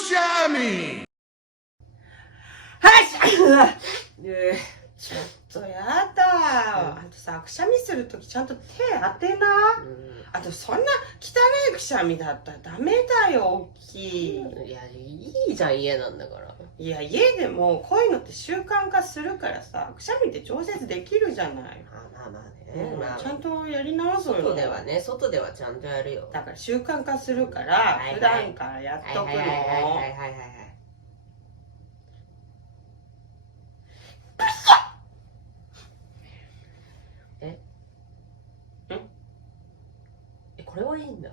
しゃみ。はいちょっとやだ、あとさ、くしゃみするときちゃんと手当てな、あとそんな汚いくしゃみだったらダメだよ、大きい。いや、いいじゃん、家なんだから。いや、家でもこういうのって習慣化するからさ、くしゃみって調節できるじゃない。まあね、まあちゃんとやり直そうよ。外ではちゃんとやるよ。だから習慣化するから、普段からやっとくの。はい。これはいいんだ。